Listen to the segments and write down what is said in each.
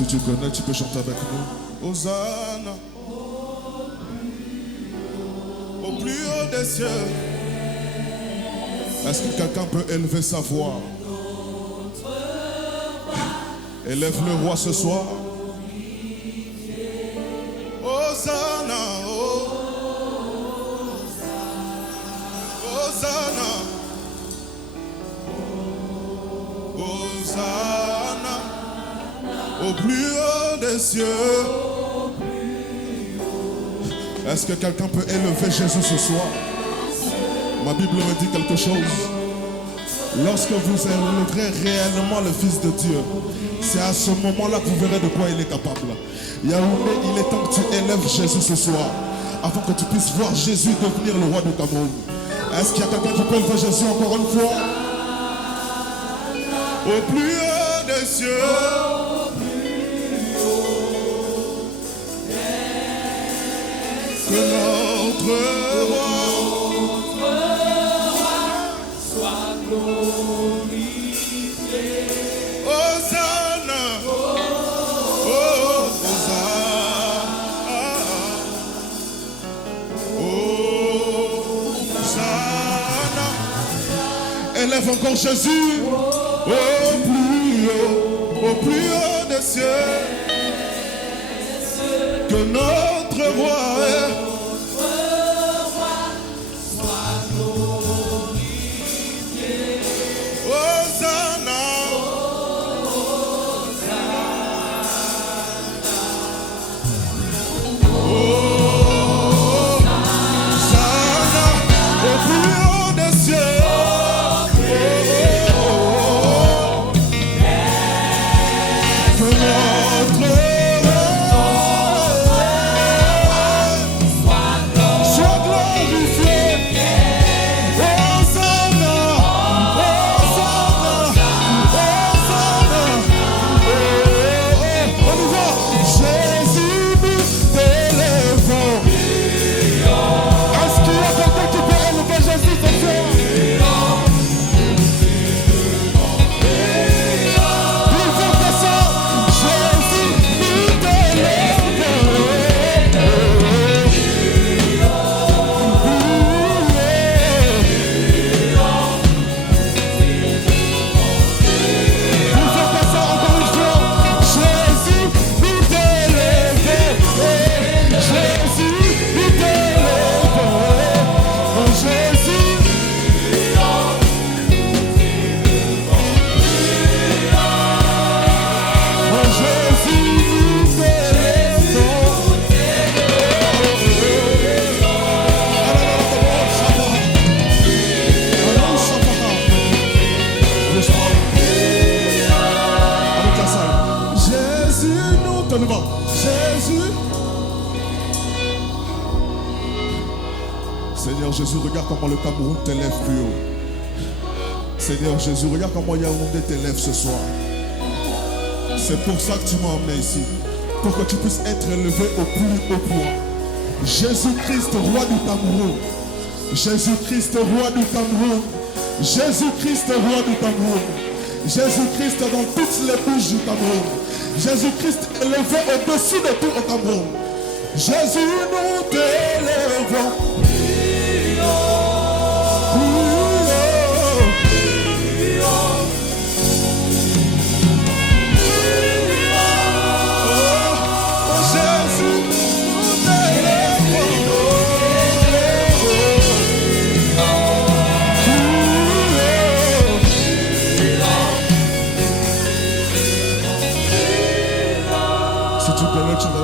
Si tu connais, tu peux chanter avec nous. Hosanna, au plus haut des cieux. Est-ce que quelqu'un peut élever sa voix? Élève le roi ce soir. Hosanna, oh. Hosanna, Hosanna, au plus haut des cieux. Est-ce que quelqu'un peut élever Jésus ce soir? Ma Bible me dit quelque chose. Lorsque vous élèverez réellement le Fils de Dieu, c'est à ce moment-là que vous verrez de quoi il est capable. Yaoundé, il est temps que tu élèves Jésus ce soir, afin que tu puisses voir Jésus devenir le roi du Cameroun. Est-ce qu'il y a quelqu'un qui peut élever Jésus encore une fois? Au plus haut des cieux. Que notre roi soit glorifié. Hosanna, oh, Hosanna. Élève encore Jésus au plus haut des cieux. Que notre roi soit glorifié. Hosanna, Hosanna, au plus haut des cieux. Que notre Jésus. Seigneur Jésus, regarde comment le Cameroun t'élève plus haut. Seigneur Jésus, regarde comment Yaoundé t'élève ce soir. C'est pour ça que tu m'as emmené ici. Pour que tu puisses être élevé au plus haut point. Jésus-Christ, roi du Cameroun. Jésus-Christ, roi du Cameroun. Jésus-Christ, roi du Cameroun. Jésus-Christ dans toutes les bouches du Cameroun. Jésus-Christ élevé au-dessus de tout au Cameroun. Jésus, nous t'élèvons.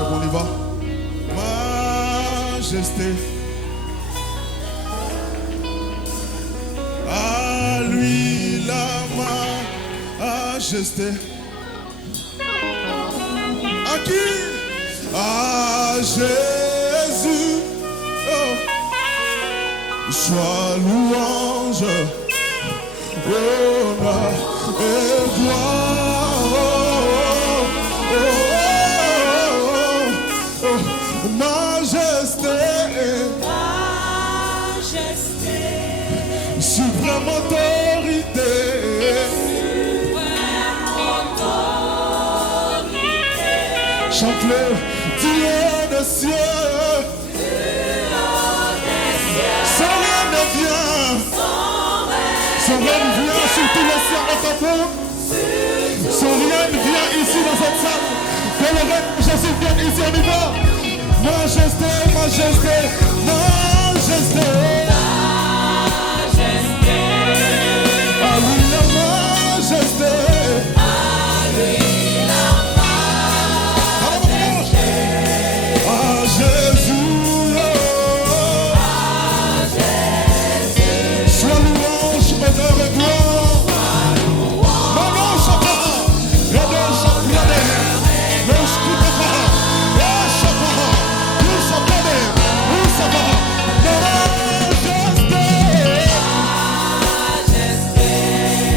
On y va. Majesté, à lui la majesté. À qui? À Jésus. Oh. Sois louange, honneur et gloire. Majesté, majesté, suprême autorité, suprême autorité, Chante-le, Dieu des cieux. Son règne vient. Son règne vient sur tous les cieux en tambour. Son règne vient ici dans cette salle. Que le règne de Jésus vienne ici, on y va. Majesté, majesté, majesté. À lui la majesté. À Jésus. Sois louange, honneur et gloire. Maman chapa, Rado chaplade, le skutapa, le chapa, le chaplade, le sapa, majesté.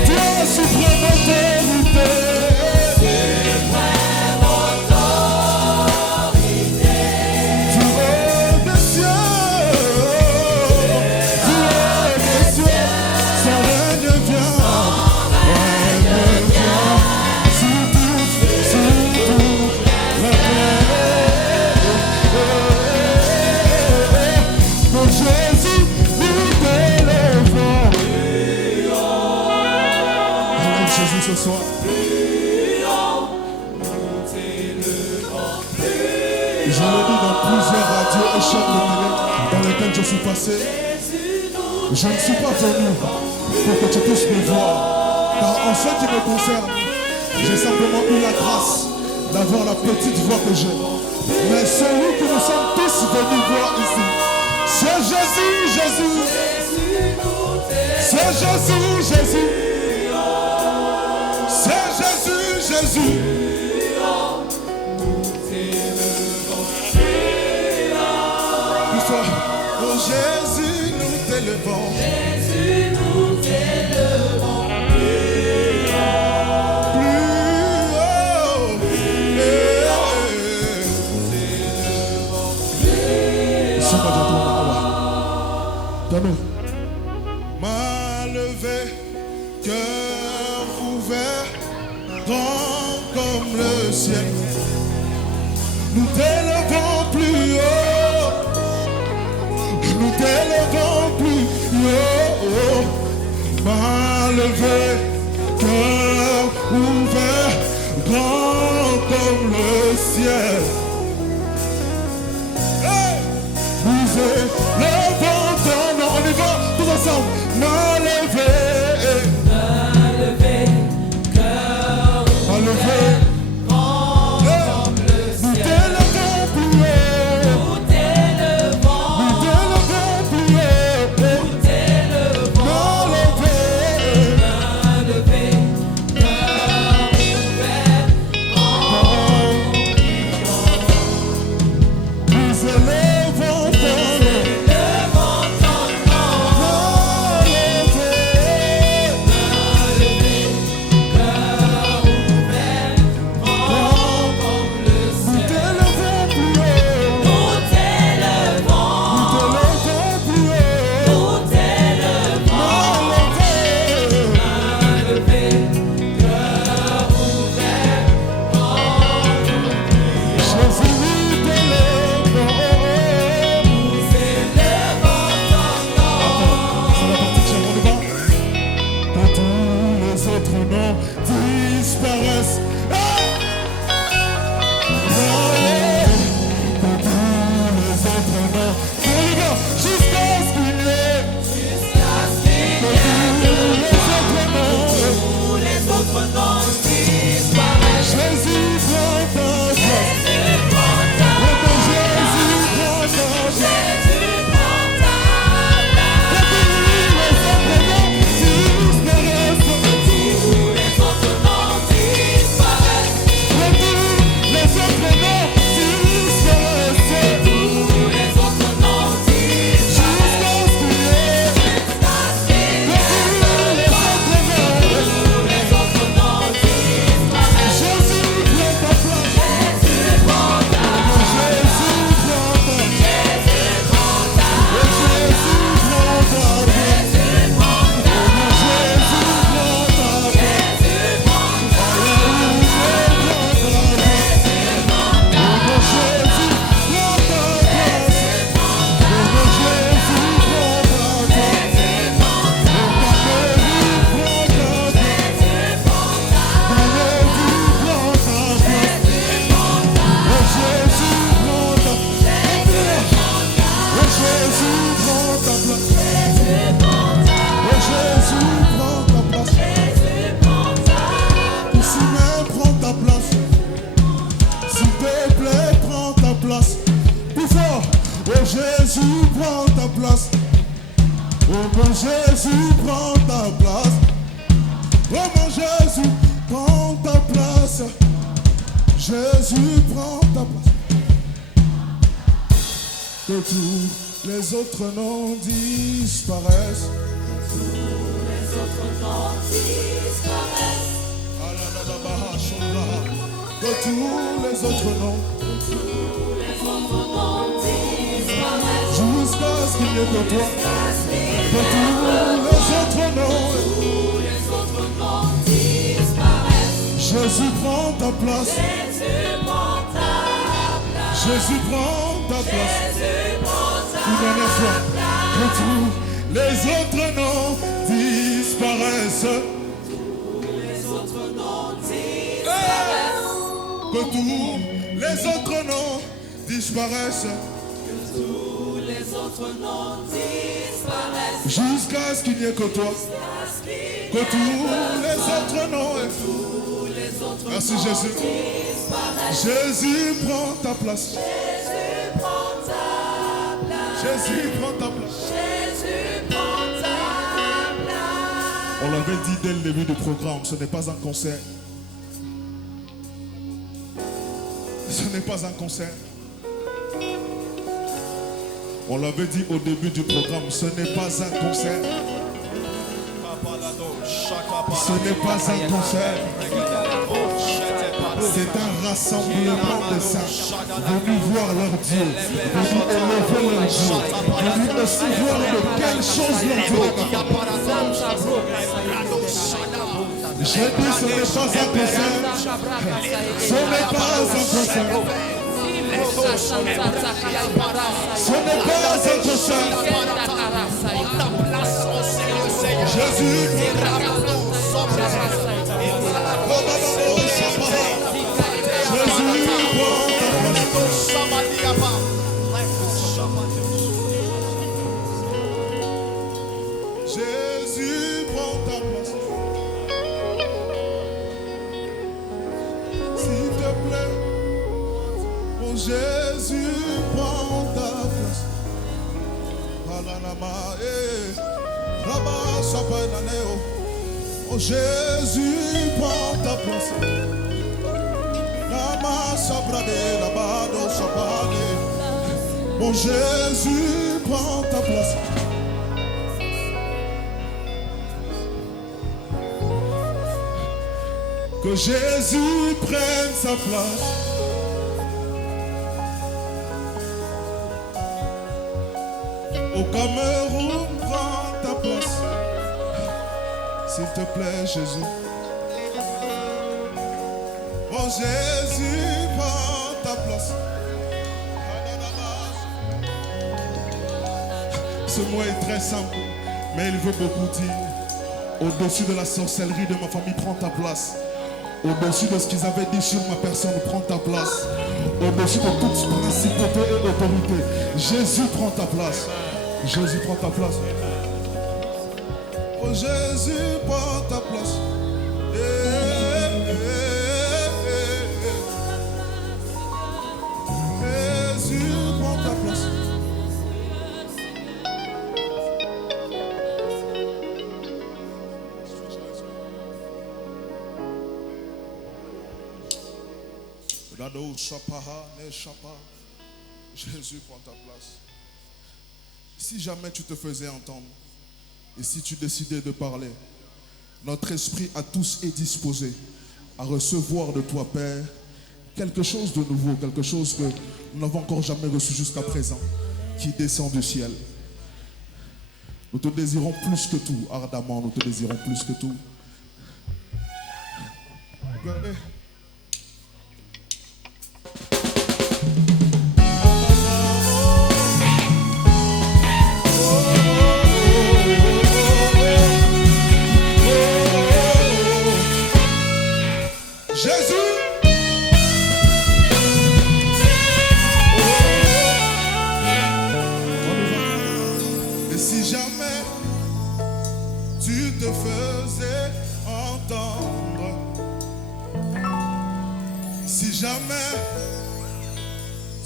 Dieu suprême autorité. Ce soir. Je l'ai dit dans plusieurs radios et chaînes de télé dans lesquelles je suis passé. Je ne suis pas venu pour que tu puisses me voir. Car en ce qui me concerne, j'ai simplement eu la grâce d'avoir la petite voix que j'ai. Mais celui que nous sommes tous venus voir ici, c'est Jésus, Jésus. C'est Jésus, Jésus. C'est Jésus, Jésus. Une fois, oh Jésus, nous t'élevons. Jésus, nous t'élevons plus haut. Donne-nous. Main levée, cœur ouvert, grand comme le ciel. Nous t'élevons plus haut. Nous t'élevons plus haut. Main levée, cœur ouvert, grand comme le ciel. Hey! Nous élevons ton nom. On y va tous ensemble. Main levée, cœur ouvert, grand comme le ciel. Nous t'élevons plus haut. Nous t'élevons plus haut. Nous t'élevons. Main levée, cœur ouvert, grand nous élevons ton nom. Disparaissent. Jusqu'à ce qu'il y ait tous les autres noms disparaissent. Jésus prend ta place. Jésus prend ta place. Jésus prend ta place. Tous les autres noms disparaissent. Oh mon Jésus, prends ta place. Jésus, prends ta place. Que tous les autres noms disparaissent. Les autres noms disparaissent. Que tous les autres noms Les autres noms disparaissent. jusqu'à ce qu'il n'y ait que toi. Que tous les autres noms Disparaissent. Jésus prend ta place. Jésus prend ta place. Jésus prend ta place. Jésus prend ta Une dernière fois. Que tous les autres noms disparaissent. Les autres noms disparaissent. Que tous les autres noms disparaissent. Tous les autres noms disparaissent. Jusqu'à ce qu'il n'y ait que toi. Que tous les autres noms. Merci Jésus. Jésus prend ta place. Jésus prend ta place. Jésus prend ta place. Jésus prend ta place. On l'avait dit dès le début du programme, ce n'est pas un concert. Ce n'est pas un concert. On l'avait dit au début du programme, ce n'est pas un concert. Ce n'est pas un concert. C'est un rassemblement de saints venus voir leur Dieu, venus élever leur Dieu, venus aussi voir de quelle chose leur Dieu est capable. J'ai dit ce n'est pas un concert. Ce n'est pas un concert. Ce n'est pas un concert. Jésus, Jésus prend ta place. S'il te plaît, mon Jésus prend ta place. Alanama, Rabba, Sapananeo. Oh Jésus prend ta place. Lama, Sabrade, Labado, Sapane. Mon Jésus prend ta place. Que Jésus prenne sa place. Au Cameroun, prends ta place. S'il te plaît, Jésus. Oh Jésus, prends ta place. Ce mot est très simple, mais il veut beaucoup dire. Au-dessus de la sorcellerie de ma famille, prends ta place. Au-dessus de ce qu'ils avaient dit sur ma personne, prends ta place. Au-dessus de toute principauté et autorité, Jésus prend ta place. Jésus prend ta place. Oh Jésus prend ta place. Jésus prend ta place. Jésus prend ta place. Si jamais tu te faisais entendre et si tu décidais de parler, notre esprit à tous est disposé à recevoir de toi, Père, quelque chose de nouveau, quelque chose que nous n'avons encore jamais reçu jusqu'à présent, qui descend du ciel. Nous te désirons plus que tout, ardemment, nous te désirons plus que tout. Regardez.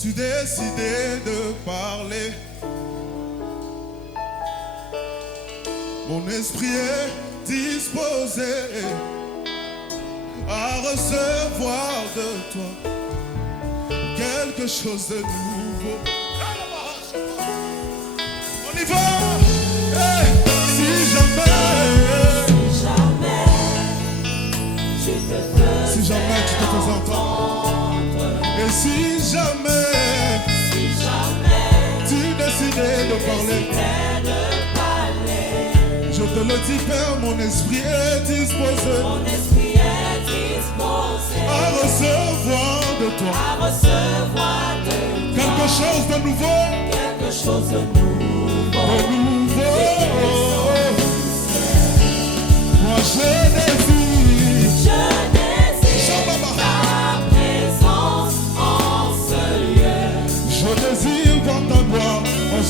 Tu décidais de parler. Mon esprit est disposé à recevoir de toi quelque chose de nouveau. On y va. Hey, si jamais tu te fais entendre, et si jamais tu décidais de parler, je te le dis, Père, mon esprit est disposé à recevoir de toi quelque chose de nouveau. Moi je désire ta présence en ce lieu. Je désire voir ta gloire en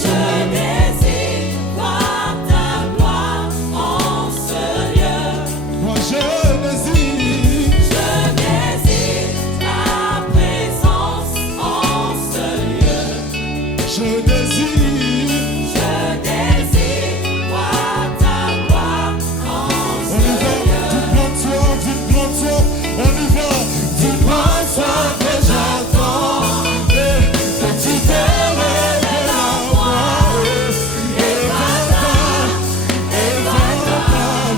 ce lieu. Moi je désire ta présence en ce lieu. Je désire voir ta gloire en On ce y va, du plan de soif, du plan de soif. On y va, du plan de soif que j'attends. Et que tu te révèles à moi. Et va-t'en, et va-t'en,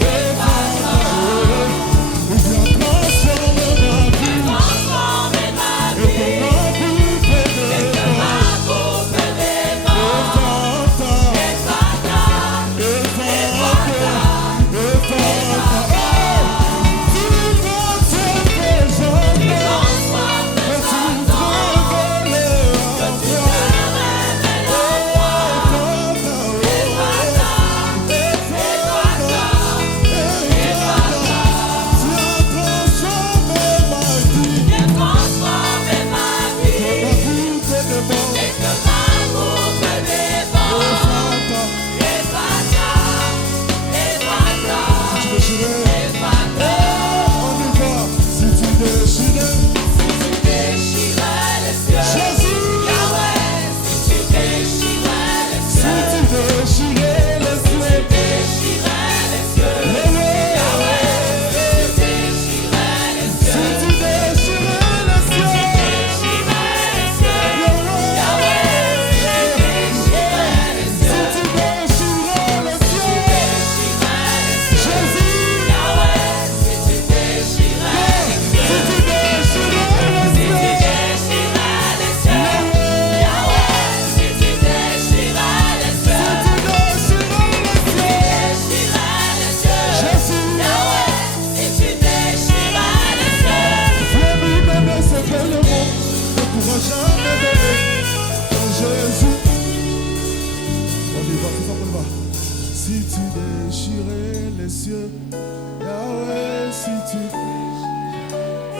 et va-t'en. Viens transformer ma vie. Et pour ma coupe des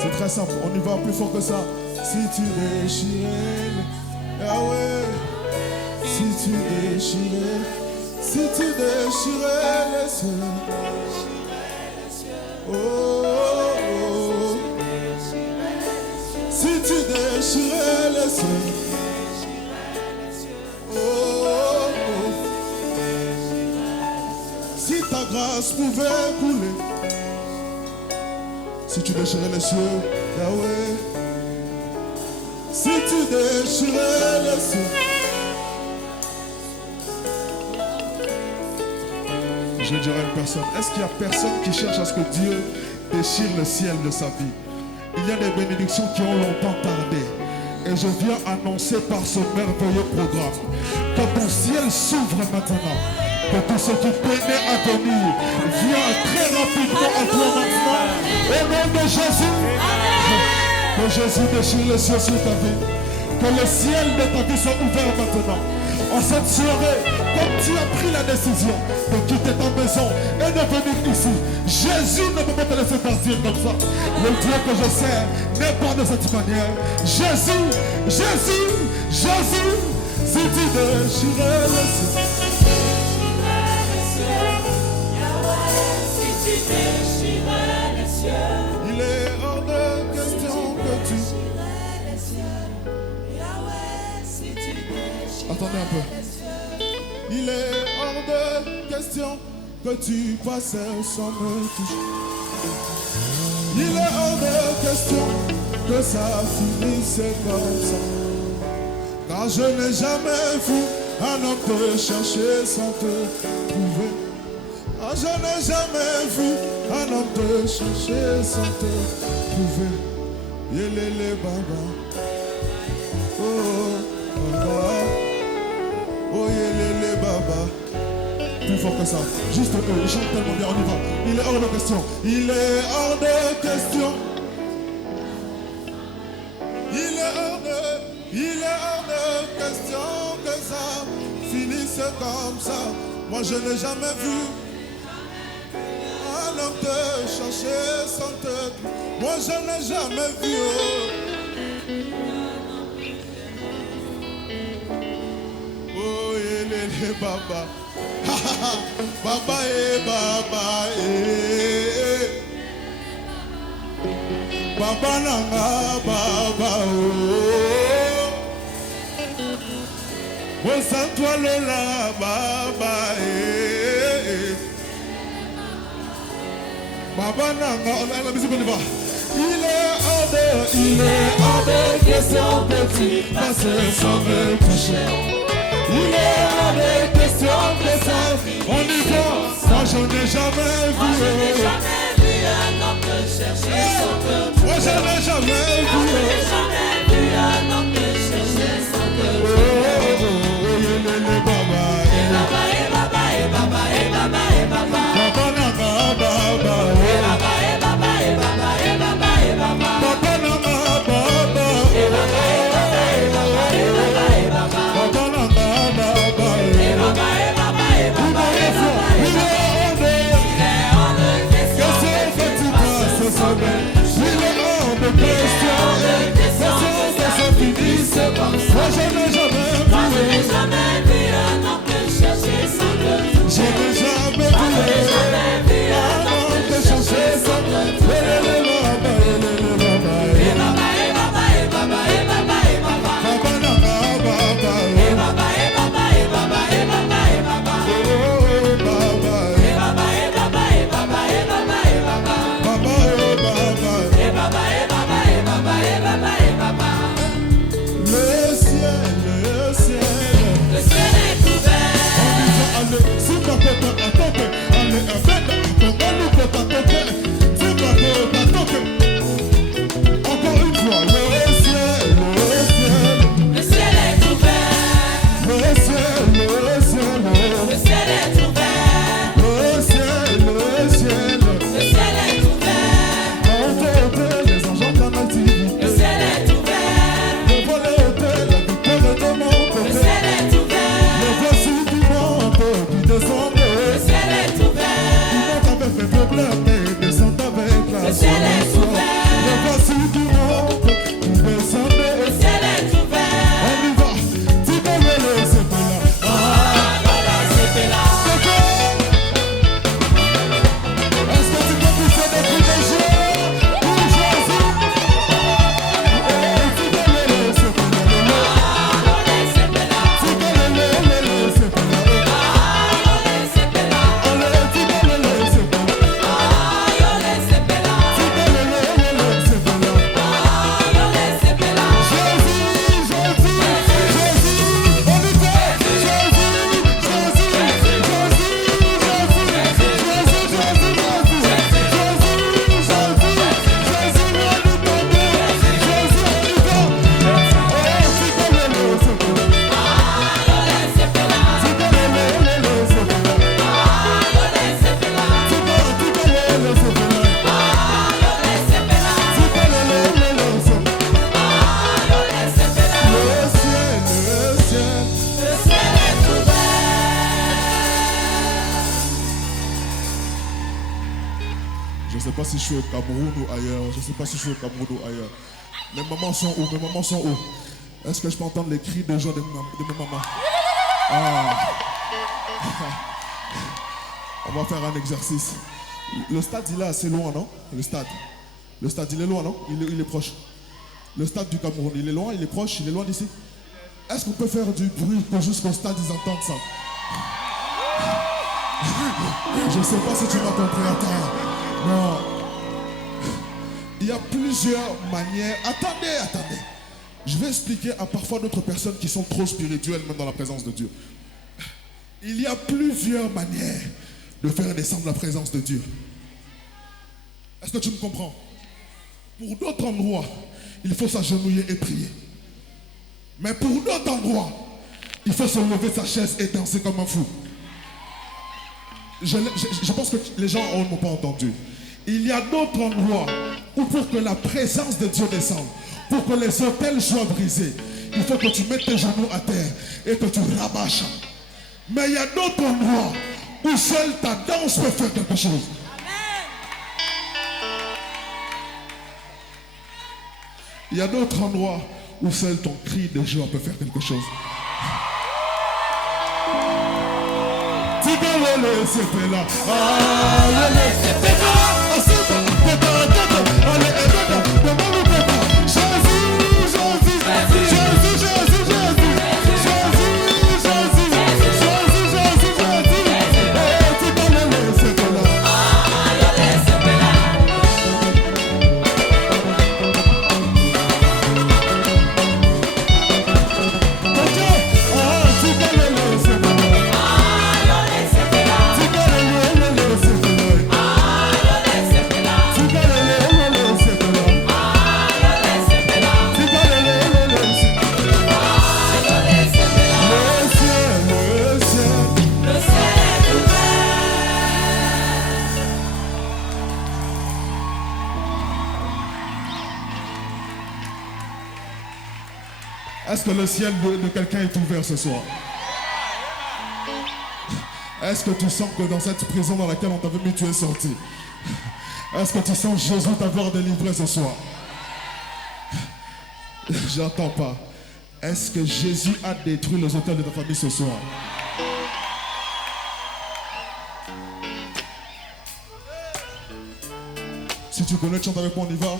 C'est très simple, on y va plus fort que ça. Si tu déchirais, Yahweh, si tu déchirais les cieux, oh, oh, oh. Si tu déchirais les cieux, oh, oh, oh. Si ta grâce pouvait couler, si tu déchirais les cieux, Yahweh, si tu déchirais les cieux. Je dirais à une personne, est-ce qu'il y a personne qui cherche à ce que Dieu déchire le ciel de sa vie? Il y a des bénédictions qui ont longtemps tardé. Et je viens annoncer par ce merveilleux programme que ton ciel s'ouvre maintenant. Que tout ce qui peine à venir vient très rapidement à toi maintenant. Au nom de Jésus. Que Jésus déchire le ciel sur ta vie. Que le ciel de ta vie soit ouvert maintenant. En cette soirée, comme tu as pris la décision de quitter ta maison et de venir ici, Jésus ne peut pas te laisser partir comme ça. Le Dieu que je sers n'est pas de cette manière. Jésus, Jésus, Jésus, si tu déchirais le ciel. Il est hors de question que tu... Attendez un peu. Il est hors de question que tu passais sans me toucher. Il est hors de question que ça finisse comme ça. Car je n'ai jamais vu un homme te chercher sans te trouver. Ah, je n'ai jamais vu un homme te chercher sans te trouver. Yélélé baba. Oh, baba. Oh, yélélé baba. Plus fort que ça. Juste eux, ils chantent tellement bien, on y va. Il est hors de question. Il est hors de question. Il est hors de question que ça finisse comme ça. Moi je n'ai jamais vu un homme te chercher sans te. Moi je n'ai jamais vu. Oh, yélélé baba. Baba et baba et. Baba nanga baba oh. Bon santo lola baba eh. Baba nanga on a la musique on y va. Il est hors de question petit parce sans me toucher. Il est hors de question que ça on y va. Moi je n'ai jamais vu. Un homme te chercher sans te trouver. Moi je n'ai jamais vu. Je n'ai jamais vu un homme te chercher sans te trouver. Baba, eh baba, eh baba, eh baba, eh baba. Baba nanga baba, Eh baba, eh baba, eh baba, eh baba, eh baba. Baba nanga baba, Eh baba, eh baba, eh baba, eh baba, eh baba. Baba nanga baba, Eh baba, eh baba, eh baba, eh baba, eh baba. Il est hors de question que tu passes sans me toucher. il est hors de question, Que ça finisse comme ça. moi je n'ai jamais Moi je vu, n'ai jamais vu un homme te chercher sans te je trouver. n'ai jamais Moi je n'ai vu, jamais vu un homme te chercher sans te trouver. Eh baba, eh baba, eh baba, eh baba, eh baba. Baba nanga baba, Eh baba, eh baba, eh baba, eh baba, eh baba. oh baba, Eh baba, eh baba, eh baba, eh baba, eh baba. baba oh baba, Eh baba, eh baba, eh baba, eh baba, eh baba. le ciel, Le ciel est ouvert. allez, si ma papa a toqué, allez, encore une fois, le ciel, Le ciel est ouvert. le ciel, le ciel, Le ciel est ouvert. le ciel, le ciel, Le ciel est ouvert. les anges en activité, Le ciel est ouvert. le volet la victoire de mon Le côté, ciel est ouvert. le voici du monde qui descend, Le ciel est ouvert. qui monte avec mes problèmes et descend avec la Le ciel est ouvert. le voici du monde qui descend, Le ciel est ouvert. on y va, tu peux me laisser là. Ah, voilà, c'était là. Est-ce que tu peux pousser des cris de joie pour Jésus? Tu peux me laisser Ah, voilà, c'était là. tu peux me laisser Ah, voilà, c'était là. allez, tu peux me laisser Ah, voilà, c'était là. tu peux me laisser Ah, voilà, c'était là. Jésus, Jésus, Jésus, on y va. Le ciel est ouvert. Je ne sais pas si je suis au Cameroun ou ailleurs. Je ne sais pas si je suis au Cameroun ou ailleurs. Mes mamans sont où? Mes mamans sont où? Est-ce que je peux entendre les cris de joie de mes mamans? Ah. On va faire un exercice. Le stade, il est assez loin, non? Le stade, il est loin, non? Il est proche. Le stade du Cameroun, il est loin, il est proche, il est loin d'ici. Est-ce qu'on peut faire du bruit pour jusqu'au stade, ils entendent ça? Je ne sais pas si tu m'as compris, attends. Non. Il y a plusieurs manières. Attendez. Je vais expliquer à parfois d'autres personnes qui sont trop spirituelles, même dans la présence de Dieu. Il y a plusieurs manières de faire descendre la présence de Dieu. Est-ce que tu me comprends? Pour d'autres endroits, il faut s'agenouiller et prier. Mais pour d'autres endroits, il faut se lever de sa chaise et danser comme un fou. Je pense que les gens n'ont pas entendu. Il y a d'autres endroits où pour que la présence de Dieu descende, pour que les autels soient brisés, il faut que tu mettes tes genoux à terre et que tu rabâches. Mais il y a d'autres endroits où seule ta danse peut faire quelque chose. Il y a d'autres endroits où seul ton cri de joie peut faire quelque chose. C'était là. Est-ce que le ciel de quelqu'un est ouvert ce soir? Est-ce que tu sens que dans cette prison dans laquelle on t'avait mis, tu es sorti? Est-ce que tu sens Jésus t'avoir délivré ce soir? J'entends pas. Est-ce que Jésus a détruit les autels de ta famille ce soir? Si tu connais, chante avec moi, on y va.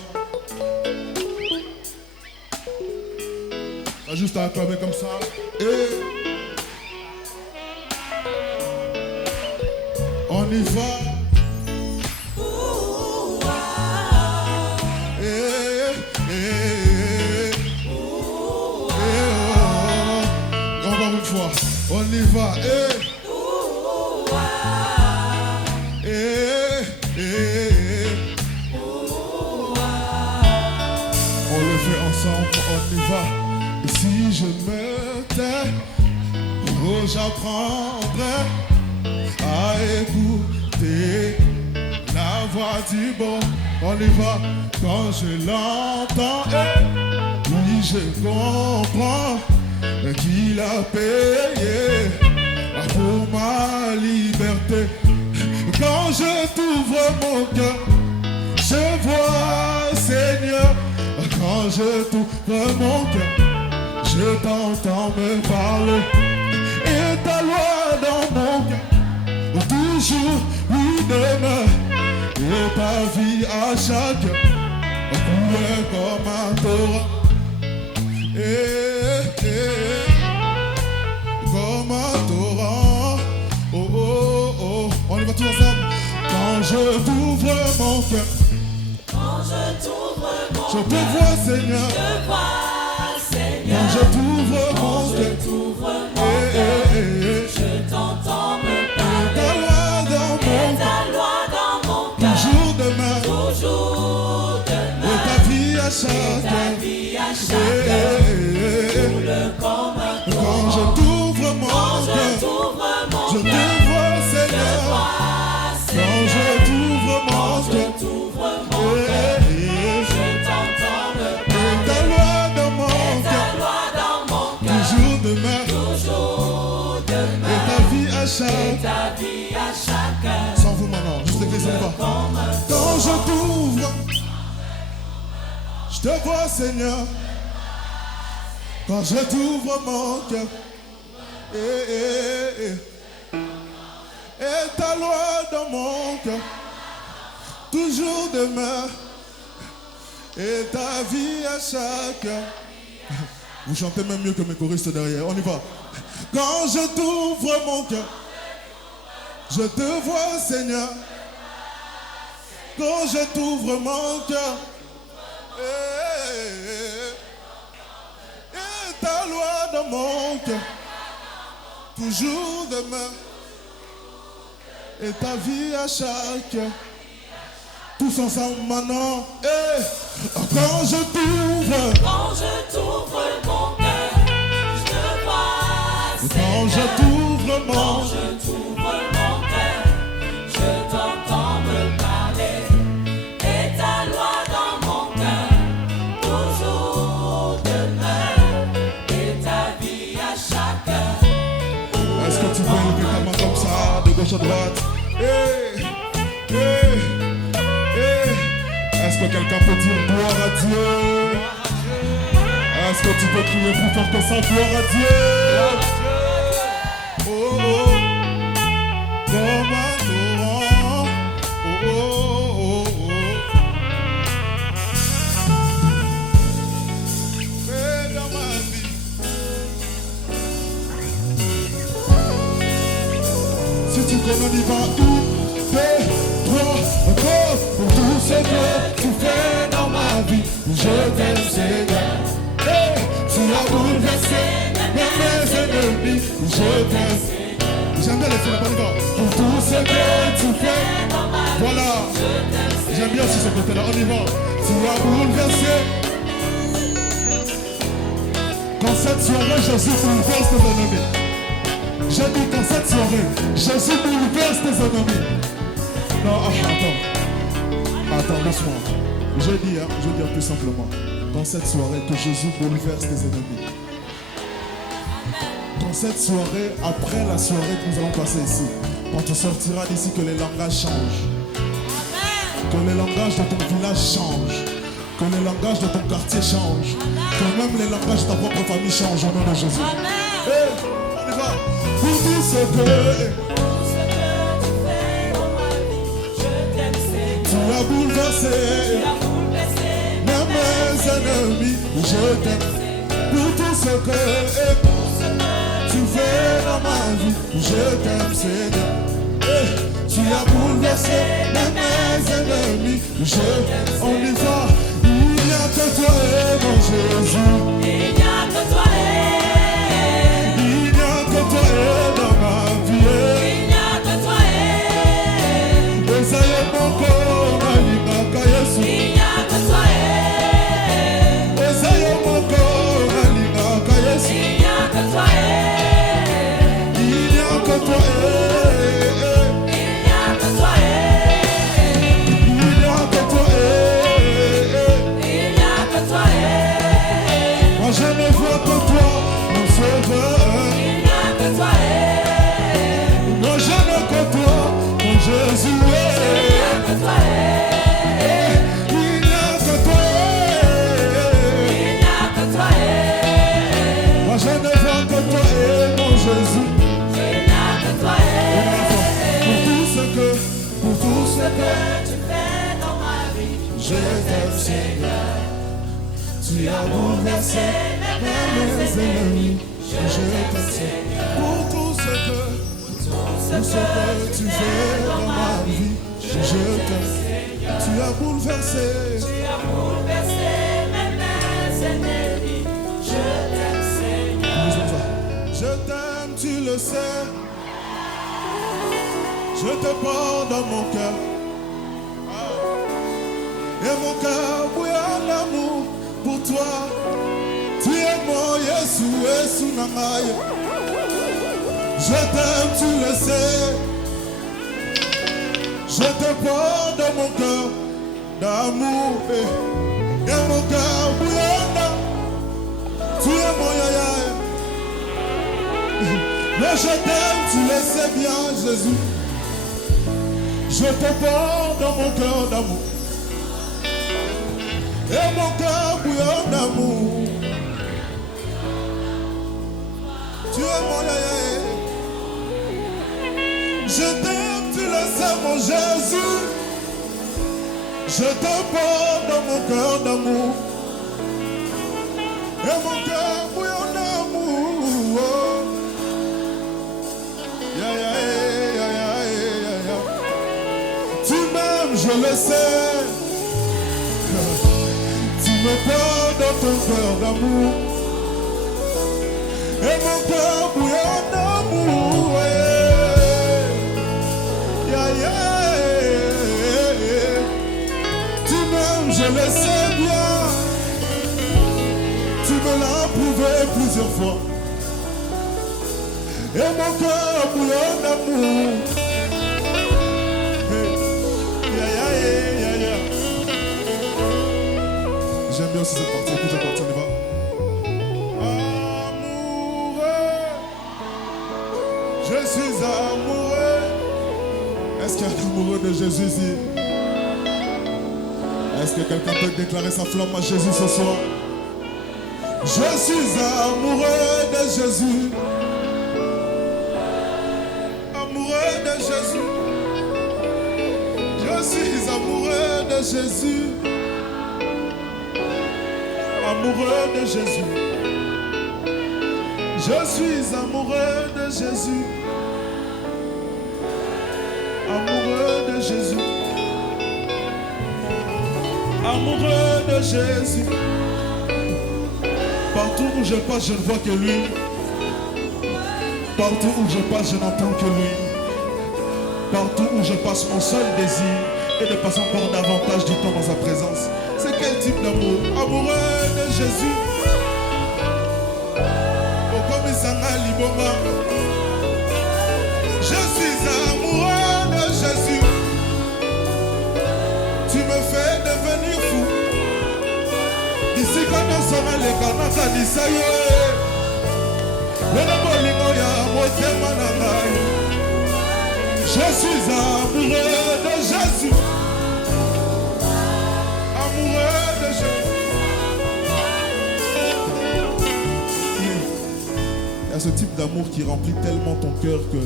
Juste à acclamer comme ça. Et on y va. Encore une fois. On y va. On le fait ensemble. On y va. Si je me tais, oh, j'apprendrai à écouter la voix du bon. On y va quand je l'entends. Oui, je comprends qu'il a payé pour ma liberté. Quand je t'ouvre mon cœur, je vois Seigneur. Quand je t'ouvre mon cœur, je t'entends me parler et ta loi dans mon cœur, toujours oui demeure, et ta vie à chaque couleur comme un Torah, comme un Torah. Oh oh oh, on y va tous ensemble. Quand je t'ouvre mon cœur, je te vois Seigneur. Quand je t'ouvre mon cœur, je t'entends me parler. Ta loi dans mon cœur, toujours demain, et ta vie à chaque quand je t'ouvre mon cœur, je te vois Seigneur. Quand je t'ouvre mon cœur, je t'entends me parler. Ta loi dans mon cœur, toujours demain, et ta vie à chaque heure. Sans vous maintenant, juste l'église, on y va. Quand je t'ouvre, je te vois Seigneur. Quand je t'ouvre mon cœur, et ta loi dans mon cœur, toujours demeure, et ta vie à chaque heure. Vous chantez même mieux que mes choristes derrière. On y va. Quand je t'ouvre mon cœur, Je te vois, Seigneur, quand je t'ouvre mon cœur. Et ta loi dans mon cœur, toujours demain. Et ta vie à chaque heure. Tous ensemble maintenant. Quand je t'ouvre mon cœur, je te vois. Quand je t'ouvre mon cœur, je t'entends me parler. Et ta loi dans mon cœur, toujours demeure. Et ta vie à chaque heure. Est-ce que tu peux lever ta main comme ça, de gauche à droite? Est-ce que quelqu'un peut dire gloire à Dieu? Est-ce que tu peux crier plus fort que ça, gloire à Dieu? Oh, oh, comme un torrent. Oh, oh, oh, oh. Fais dans ma vie. Si tu connais, on y va. 1, 2, 3, encore. Pour tout ce que tu fais dans ma vie, je t'aime, Seigneur. Tu as bouleversé mes ennemis, je t'aime. J'aime bien laisser la bonne voix. Pour tout ce que tu fais dans ma vie, voilà. J'aime bien aussi ce côté-là, on y va. Tu as bouleversé. Quand cette soirée, Jésus bouleverse tes ennemis. Je dis qu'en cette soirée, Jésus bouleverse tes ennemis. Non, attends, laisse-moi. Je dis plus simplement, dans cette soirée, que Jésus bouleverse tes ennemis. Dans cette soirée, après la soirée que nous allons passer ici, quand tu sortiras d'ici, que les langages changent. Que les langages de ton village changent. Que les langages de ton quartier changent. Que même les langages de ta propre famille changent au nom de Jésus. On y va. Pour tout ce que tu as bouleversé même mes ennemis, je t'aime. Pour tout ce que tu fais dans ma vie, je t'aime, Seigneur. Tu as bouleversé même mes ennemis, je t'aime. On y va. Il n'y a que toi et mon Jésus. Il n'y a que toi Il n'y a que toi et dans ma vie. Il n'y a que toi et ça y est mon corps, il n'y a que Yesu. Il n'y a que toi Et ça y est mon corps, il n'y a que Yesu. Il n'y a que toi Il n'y a que toi Il n'y a que toi Il n'y a que toi Il n'y a que toi Moi je ne vois que toi, mon sauveur. Il n'y a que toi Moi je n'ai que toi, mon Jésus. Il n'y a que toi Il n'y a que toi. Il n'y a que toi Moi je ne vois que toi, mon Jésus. Il n'y a que toi Pour tout ce que tu fais dans ma vie. je t'aime, Seigneur. Tu as bouleversé même mes ennemis. Je t'aime, Seigneur. Pour tout ce que tu fais dans ma vie, je t'aime. Tu as bouleversé. Tu as bouleversé même mes ennemis. Je t'aime, Seigneur. Je t'aime, tu le sais. Je te porte dans mon cœur. Et mon cœur bouillonne d'amour pour toi. Tu es mon Yesu, Yesu Nangaye. Je t'aime, tu le sais. Je te porte dans mon cœur d'amour. Et mon cœur bouillonne. Tu es mon yaya. Mais je t'aime, tu le sais bien, Jésus. Je te porte dans mon cœur d'amour. Et mon cœur bouillonne d'amour. Tu es mon yaya. Je t'aime, tu le sais, mon Jésus. Je te porte dans mon cœur d'amour. Et mon cœur bouillonne d'amour. Oh. Yeah, yeah, yeah, yeah, yeah. le sais. Tu me portes dans ton cœur d'amour. Et mon cœur bouillonne d'amour. Yeah, yeah. Tu m'aimes, je le sais bien. Tu me l'as prouvé plusieurs fois. Et mon cœur bouillonne d'amour. J'aime bien aussi cette partie. Écoute cette partie, on y va. Amoureux, je suis amoureux. Est-ce qu'il y a un amoureux de Jésus ici? Est-ce que quelqu'un peut déclarer sa flamme à Jésus ce soir? Je suis amoureux de Jésus. Amoureux de Jésus. Je suis amoureux de Jésus. Amoureux de Jésus. Je suis amoureux de Jésus. Amoureux de Jésus. Amoureux de Jésus. Partout où je passe, je ne vois que lui. Partout où je passe, je n'entends que lui. Partout où je passe, mon seul désir est de passer encore davantage du temps dans sa présence. C'est quel type d'amour? Amoureux de Jésus. Oh, comme il s'en a liboma. Je suis amoureux de Jésus. Tu me fais devenir fou. Ici quand on sera les canards, ça dit ça y est. Je suis amoureux de Jésus. Amoureux de Jésus. Il y a ce type d'amour qui remplit tellement ton cœur que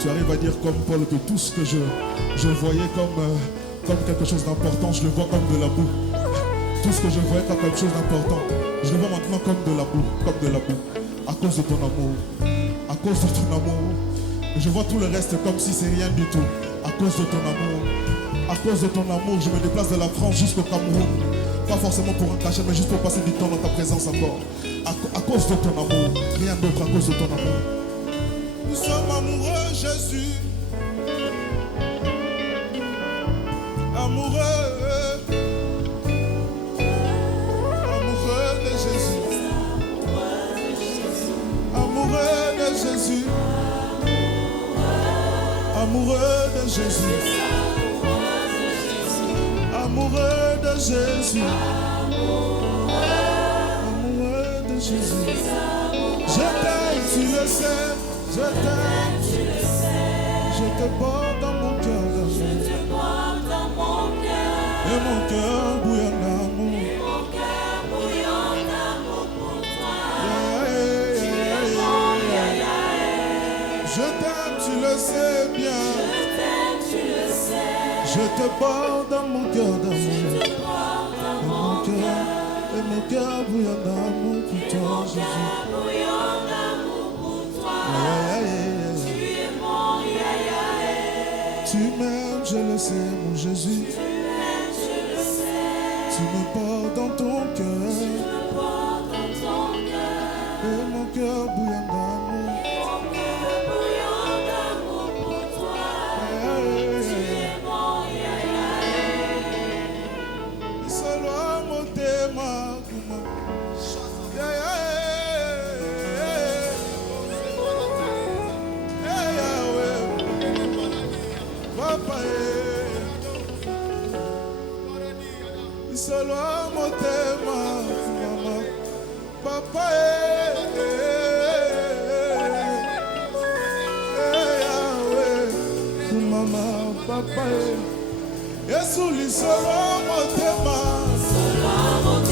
tu arrives à dire comme Paul que tout ce que je voyais comme quelque chose d'important, je le vois comme de la boue. Tout ce que je voyais comme quelque chose d'important, je le vois maintenant comme de la boue, à cause de ton amour, à cause de ton amour. Je vois tout le reste comme si c'est rien du tout, à cause de ton amour. À cause de ton amour, je me déplace de la France jusqu'au Cameroun. Pas forcément pour un cachet, mais juste pour passer du temps dans ta présence encore. À cause de ton amour, rien d'autre, à cause de ton amour. Nous sommes amoureux, Jésus. Amoureux. Amoureux de Jésus. Amoureux de Jésus. Amoureux de Jésus. Amoureux de Jésus. Amoureux de Jésus. Je t'aime, tu le sais. Je t'aime, tu le sais. Je te porte dans mon cœur d'amour. Je te porte dans mon cœur. Et mon cœur bouillonne d'amour. Et mon cœur bouillonne d'amour pour toi. Tu es mon yaya. Je t'aime, tu le sais bien. Je t'aime, tu le sais. Je te porte dans mon cœur d'amour. Je te porte dans mon cœur. Et mon cœur bouillonne d'amour pour toi, Jésus. Bouillonne d'amour pour toi. Tu es mon yaya. Tu m'aimes, je le sais, mon Jésus. Tu m'aimes, je le sais. Tu me portes dans ton cœur. Tu me portes dans ton cœur. Et mon cœur bouillonne d'amour. Et mon cœur bouillonne d'amour pour toi. Tu es mon yaya. Solo amo tema kuma. Solo amo tema mama papa mama papa Yesu li solo amo tema mama papa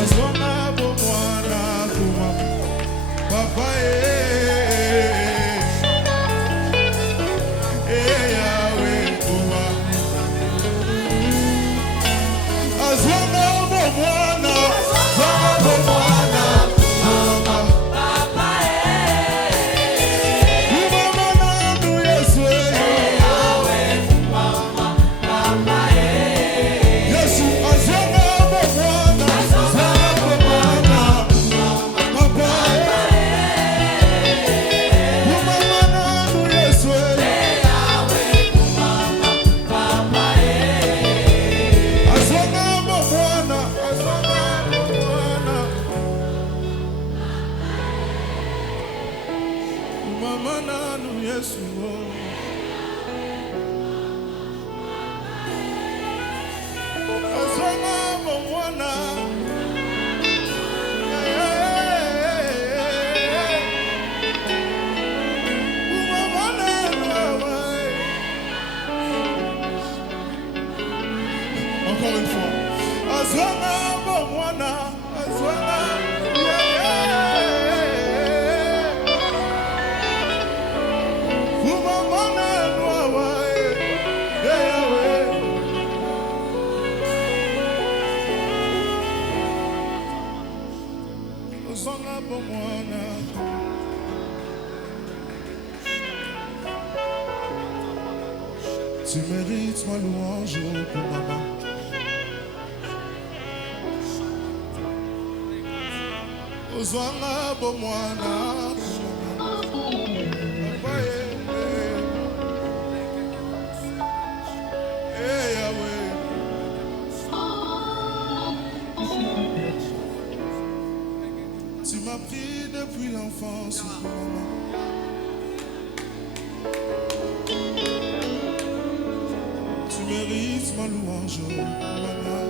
azwanga bomwana kuma papa yawe kuma azwanga bomwana Encore une fois. Azwanga bomwana, azwanga. Umamana noa, azwanga bomwana. Tu mérites ma louange, oh maman. Ozwanga bomwana Yahweh. Tu m'as pris depuis l'enfance, maman. Tu mérites ma louange, maman.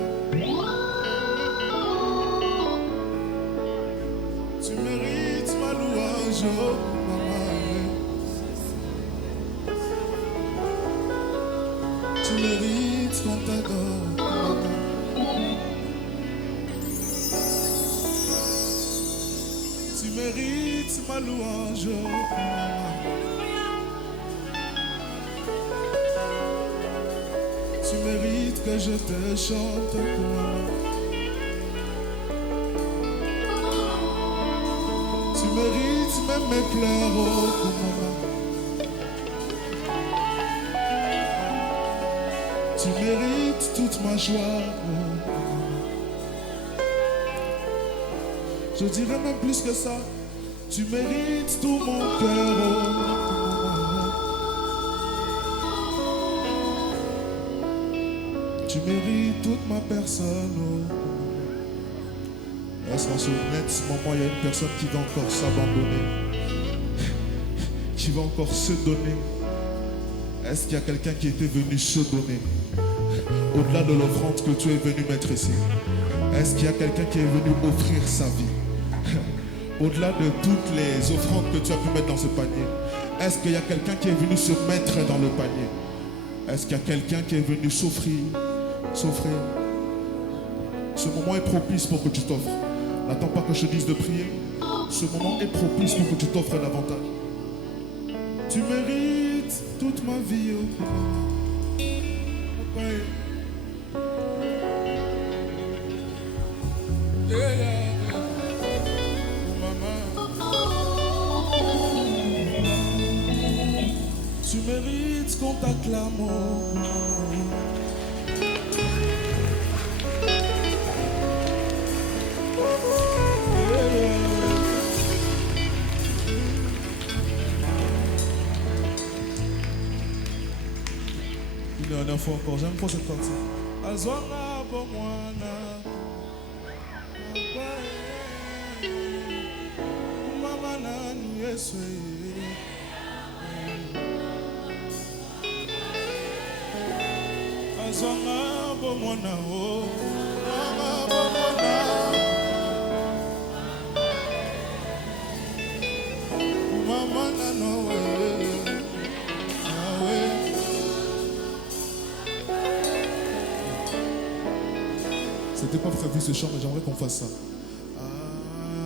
Tu mérites ma louange, oh maman. Tu mérites qu'on t'adore, maman. Tu mérites ma louange, oh maman. Tu mérites que je te chante, maman. Tu mérites même mes pleurs, oh maman. Tu mérites toute ma joie, oh maman. Je dirais même plus que ça. Tu mérites tout mon cœur, oh maman. Tu mérites toute ma personne, oh maman. Est-ce qu'en ce moment, il y a une personne qui va encore s'abandonner, qui va encore se donner? Est-ce qu'il y a quelqu'un qui était venu se donner au-delà de l'offrande que tu es venu mettre ici? Est-ce qu'il y a quelqu'un qui est venu offrir sa vie au-delà de toutes les offrandes que tu as pu mettre dans ce panier? Est-ce qu'il y a quelqu'un qui est venu se mettre dans le panier? Est-ce qu'il y a quelqu'un qui est venu s'offrir? Ce moment est propice pour que tu t'offres. N'attends pas que je te dise de prier. Ce moment est propice pour que tu t'offres davantage. Tu mérites toute ma vie, oh papa. Maman. Tu mérites qu'on t'acclame, oh maman. Une dernière fois encore, j'aime pas cette partie. Azwanga bomwana, mama nani Yesu. Azwanga bomwana, oh, mama bomwana. Mama nano, C'était pas prévu ce chant, mais j'aimerais qu'on fasse ça.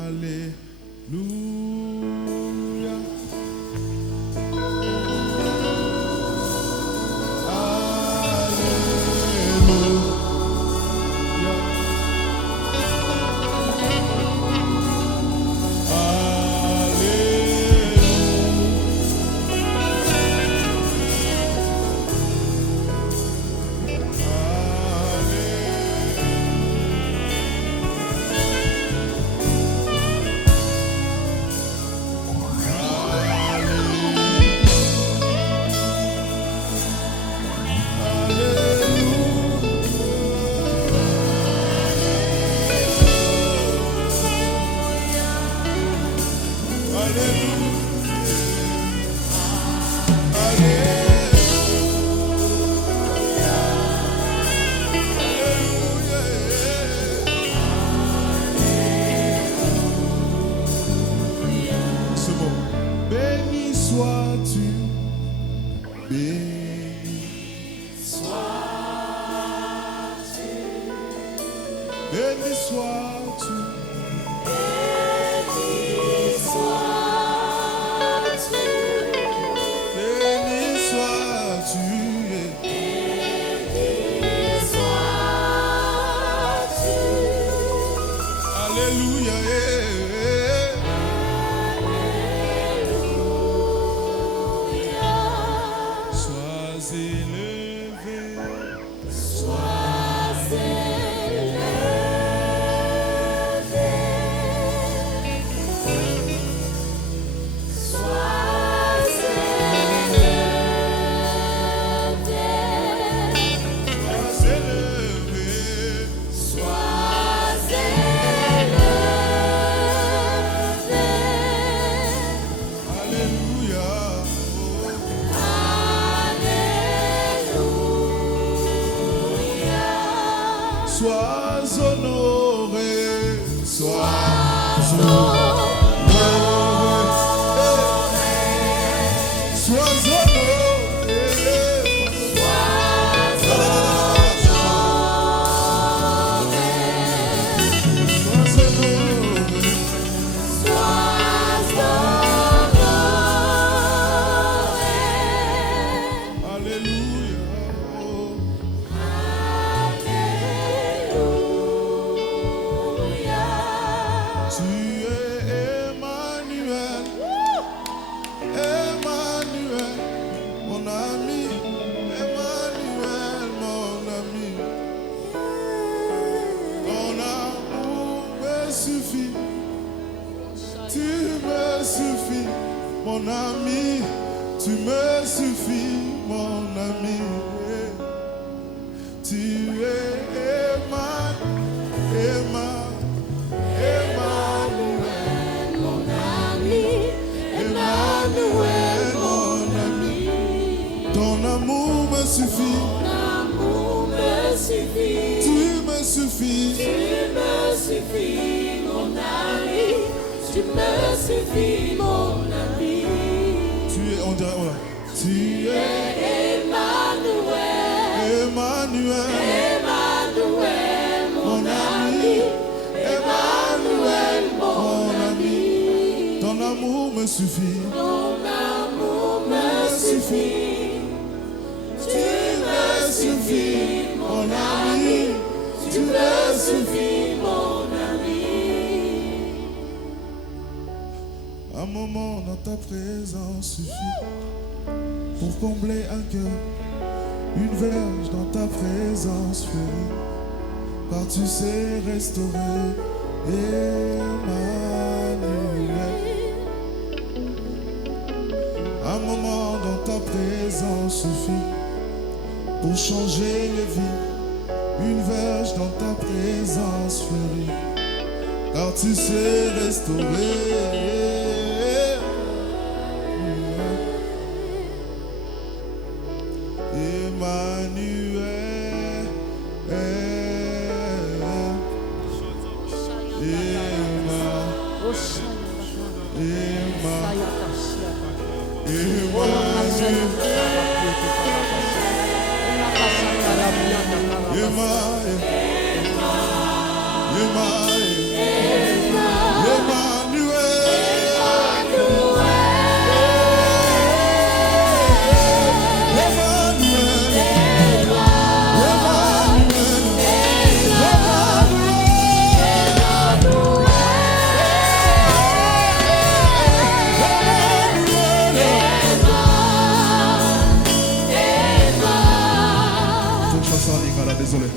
Alléluia. Béni sois-tu, béni sois-tu, béni sois-tu, béni sois-tu, alléluia. Sois élevé, sois élevé, alléluia. Sois honoré, sois honoré, sois honoré, sois honoré. Alléluia. Tu es Emmanuel, Emmanuel, mon ami, Emmanuel, mon ami. Ton amour me suffit, tu me suffis, mon ami, tu me suffis, mon ami. Tu es Emmanuel, Emmanuel, mon ami. Ton amour me suffit, tu me suffis, Tu me suffis, mon ami. tu es, on dirait, voilà. Tu es Emmanuel, Emmanuel, Emmanuel, mon ami, Emmanuel, mon ami. ton amour me suffit, Ton amour me suffit. Tu me suffis, mon ami. Tu me suffis, mon ami. un moment dans ta présence suffit pour combler un cœur, une verge dans ta présence fleurie, car tu sais restaurer, Emmanuel. Un moment dans ta présence suffit pour changer les vies, une verge dans ta présence fleurie, car tu sais restaurer. Emmanuel, Emmanuel, Désolé.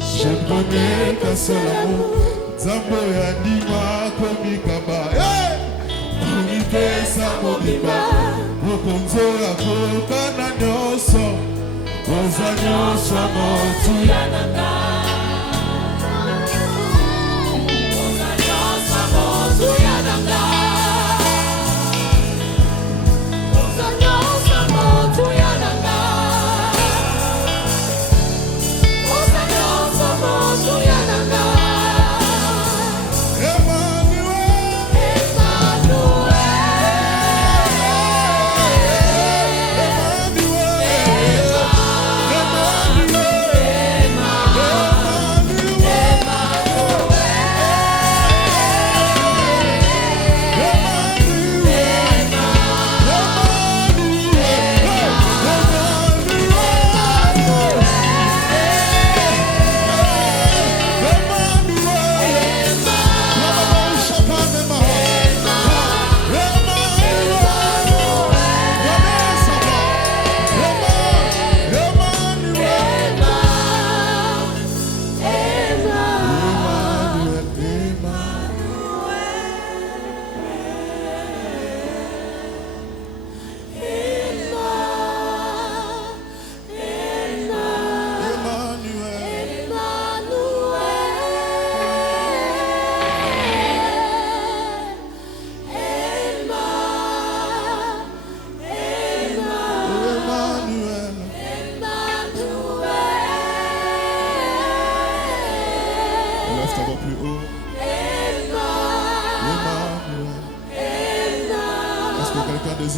Je connais qu'un seul amour. Zambo ya ndima komikaba. Komikesa mobiba. Mokonzo ya kokana nyoso. Oza nyoso motu ya nanga. Oza nyoso motu ya nanga. Oza nyoso motu ya nanga. Oza nyoso motu ya nanga.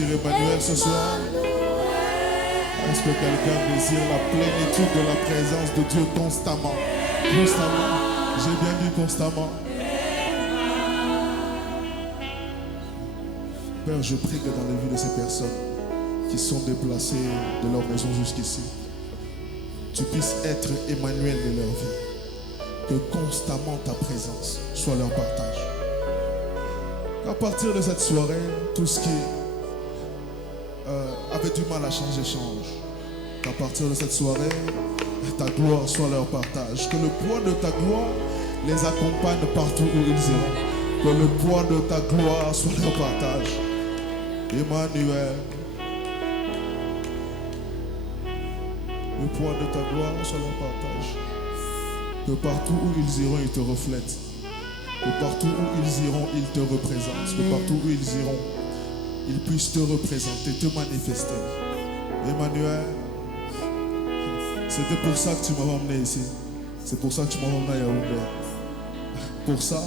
Emmanuel ce soir? Est-ce que quelqu'un désire la plénitude de la présence de Dieu constamment? Constamment. J'ai bien dit constamment. Père, je prie que dans la vie de ces personnes qui sont déplacées de leur maison jusqu'ici, tu puisses être Emmanuel de leur vie. Que constamment ta présence soit leur partage. Qu'à partir de cette soirée, tout ce qui avait du mal à changer change. Qu'à partir de cette soirée, ta gloire soit leur partage. Que le poids de ta gloire les accompagne partout où ils iront. Que le poids de ta gloire soit leur partage. Emmanuel. Le poids de ta gloire soit leur partage. Que partout où ils iront, ils te reflètent. Que partout où ils iront, ils te représentent. Que partout où ils iront, ils puissent te représenter, te manifester. Emmanuel, c'était pour ça que tu m'as emmené ici. C'est pour ça que tu m'as emmené à Yaoundé. Pour ça,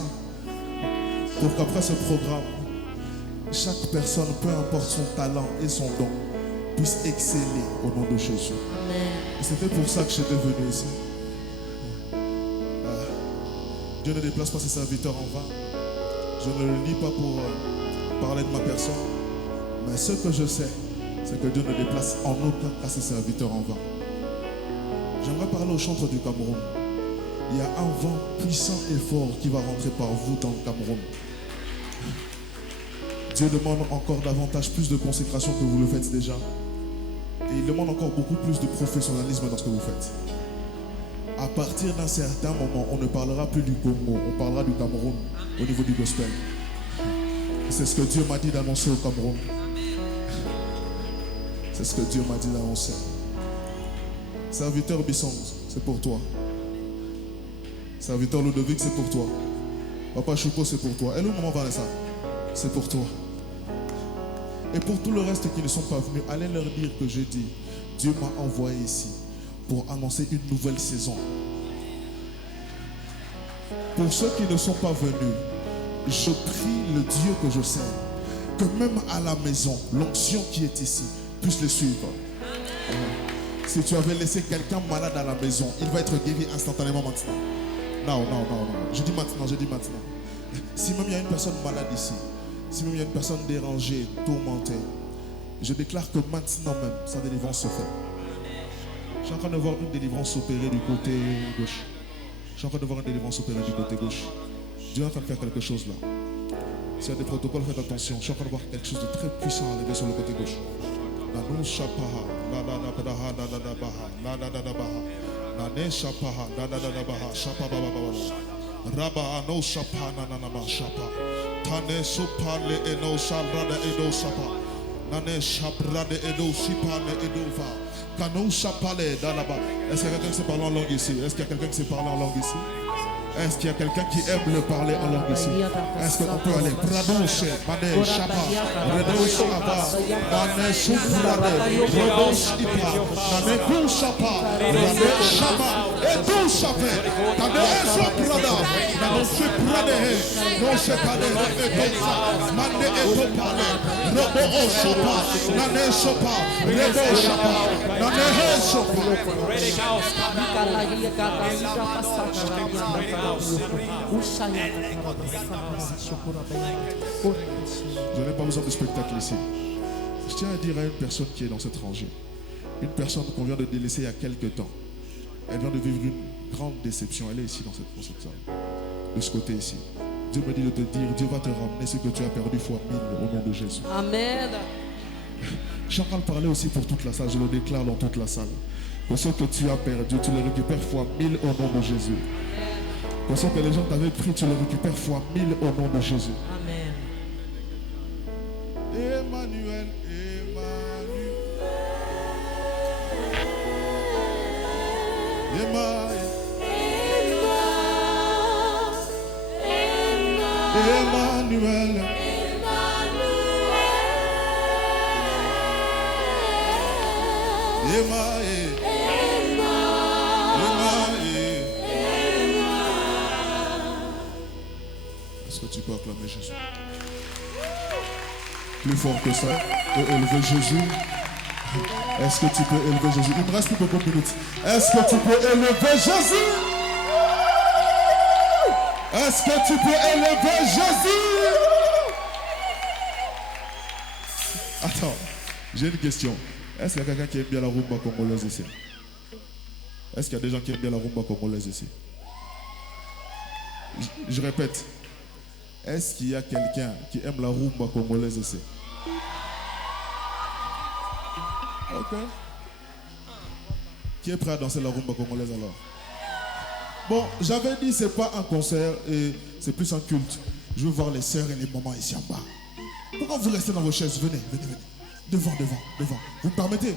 pour qu'après ce programme, chaque personne, peu importe son talent et son don, puisse exceller au nom de Jésus. Et c'était pour ça que j'étais venu ici. Dieu ne déplace pas ses serviteurs en vain. Je ne le dis pas pour parler de ma personne. Mais ce que je sais, c'est que Dieu ne déplace en aucun cas ses serviteurs en vain. J'aimerais parler au chantre du Cameroun. Il y a un vent puissant et fort qui va rentrer par vous dans le Cameroun. Dieu demande encore davantage plus de consécration que vous le faites déjà. Et il demande encore beaucoup plus de professionnalisme dans ce que vous faites. À partir d'un certain moment, on ne parlera plus du Congo, on parlera du Cameroun au niveau du gospel. C'est ce que Dieu m'a dit d'annoncer au Cameroun. C'est ce que Dieu m'a dit d'annoncer. Serviteur Bissong, c'est pour toi. Serviteur Ludovic, c'est pour toi. Papa Chouko, c'est pour toi. Et le maman Vanessa, c'est pour toi. Et pour tout le reste qui ne sont pas venus, allez leur dire que j'ai dit, Dieu m'a envoyé ici pour annoncer une nouvelle saison. Pour ceux qui ne sont pas venus, je prie le Dieu que je sers que même à la maison, l'onction qui est ici puisse les suivre. Si tu avais laissé quelqu'un malade à la maison, il va être guéri instantanément maintenant. Non. Je dis maintenant. Si même il y a une personne malade ici, si même il y a une personne dérangée, tourmentée, je déclare que maintenant même, sa délivrance se fait. Je suis en train de voir une délivrance opérée du côté gauche. Dieu est en train de faire quelque chose là. S'il y a des protocoles, faites attention. Je suis en train de voir quelque chose de très puissant arriver sur le côté gauche. Est-ce qu'il y a quelqu'un qui sait parler en langue ici? Est-ce qu'il y a quelqu'un qui sait parler en langue ici? Est-ce qu'il y a quelqu'un qui aime le parler en langue ici? Est-ce qu'on peut aller? Pradouche, Mane, Chapa, Redouche, Abba, Mane, Souprade, Redouche, Ipa, Mane, Kouchapa, Mane, Chapa, et Douchapé, Mane, Soprada, Mane, Suprade, Non, Chepade, et Doucha, Mane, et Topale, Robo, Chapa, Mane, Sopa, Rebo, Chapa, Mane, Sopa. Je n'ai pas besoin de spectacle ici. Je tiens à dire à une personne qui est dans cette rangée, une personne qu'on vient de délaisser il y a quelques temps, elle vient de vivre une grande déception. Elle est ici dans cette salle, de ce côté ici. Dieu me dit de te dire, Dieu va te ramener ce que tu as perdu fois 1000 au nom de Jésus. Amen. Je suis en train de parler aussi pour toute la salle, je le déclare dans toute la salle. Que ce que tu as perdu, tu le récupères fois 1000 au nom de Jésus. Pour ce que les gens t'avaient pris, tu le récupères fois 1000 au nom de Jésus. Amen. Emmanuel, Emmanuel. Est-ce que tu peux acclamer Jésus? Plus fort que ça, et élever Jésus. Est-ce que tu peux élever Jésus? Il me reste plus beaucoup de minutes. Est-ce que tu peux élever Jésus? Est-ce que tu peux élever Jésus? Attends, j'ai une question. Est-ce qu'il y a quelqu'un qui aime bien la rumba congolaise ici? Est-ce qu'il y a des gens qui aiment bien la rumba congolaise ici? Je répète. Est-ce qu'il y a quelqu'un qui aime la rumba congolaise ici? Ok. Qui est prêt à danser la rumba congolaise alors? Bon, j'avais dit c'est pas un concert et c'est plus un culte. Je veux voir les sœurs et les mamans ici en bas. Pourquoi vous restez dans vos chaises? Venez. Devant. Vous me permettez?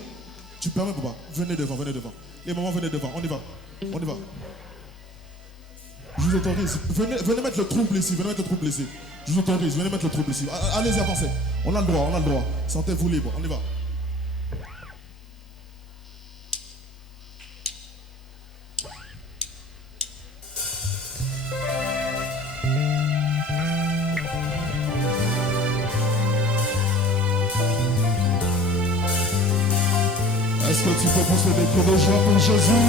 Tu permets, papa? Venez devant. Les mamans, venez devant. On y va. Je vous autorise. Venez mettre le trouble ici. Je vous autorise. Venez mettre le trouble ici. Allez-y, avancez. On a le droit. Sentez-vous libre. On y va. Est-ce que tu peux pousser des cris de joie pour Jésus?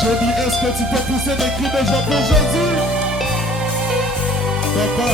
J'ai dit, est-ce que tu peux pousser des cris de joie pour Jésus? Papa,